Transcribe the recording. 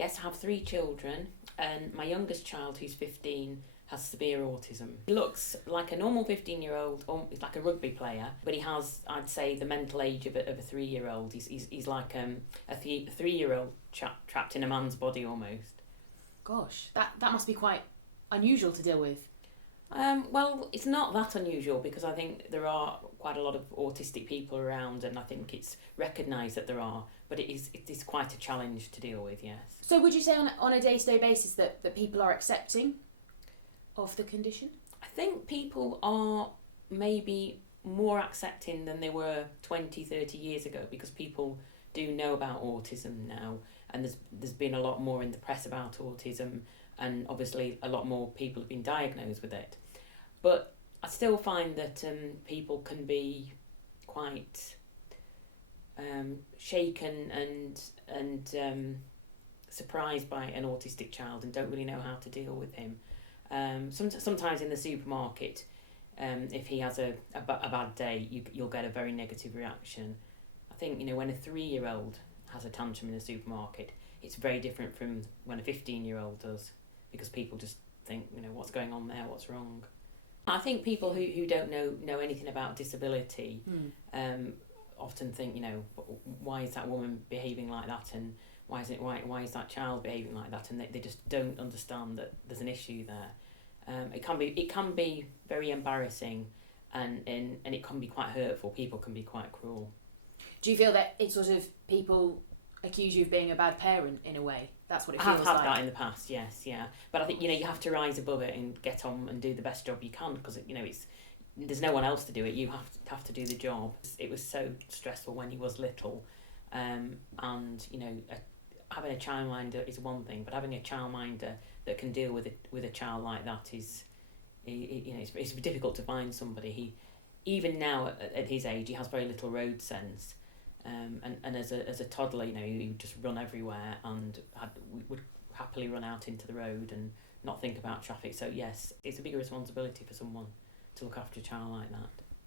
Yes, I have 3 children, and my youngest child, who's 15, has severe autism. He looks like a normal 15-year-old, he's like a rugby player, but he has, I'd say, the mental age of a 3-year-old. He's like a 3-year-old trapped in a man's body almost. Gosh, that must be quite unusual to deal with. Well, it's not that unusual because I think there are quite a lot of autistic people around, and I think it's recognised that there are, but it is quite a challenge to deal with, yes. So would you say on a day-to-day basis that people are accepting of the condition? I think people are maybe more accepting than they were 20, 30 years ago, because people do know about autism now, and there's been a lot more in the press about autism, and obviously a lot more people have been diagnosed with it. But I still find that people can be quite shaken and surprised by an autistic child and don't really know how to deal with him. Sometimes in the supermarket, if he has a bad day, you'll get a very negative reaction. I think, when a 3-year-old has a tantrum in the supermarket, it's very different from when a 15-year-old does, because people just think, what's going on there, what's wrong. I think people who don't know anything about disability often think, why is that woman behaving like that, and why is that child behaving like that, and they just don't understand that there's an issue there. It can be very embarrassing, and it can be quite hurtful. People can be quite cruel. Do you feel that it's sort of people accuse you of being a bad parent in a way? That's what it feels like. I have had that in the past, yes, yeah. But I think, you have to rise above it and get on and do the best job you can, because, there's no one else to do it. You have to do the job. It was so stressful when he was little, and, having a childminder is one thing, but having a childminder that can deal with a child like that is, it's difficult to find somebody. Even now at his age, he has very little road sense. And as a toddler, he would just run everywhere and would happily run out into the road and not think about traffic. So yes, it's a big responsibility for someone to look after a child like that.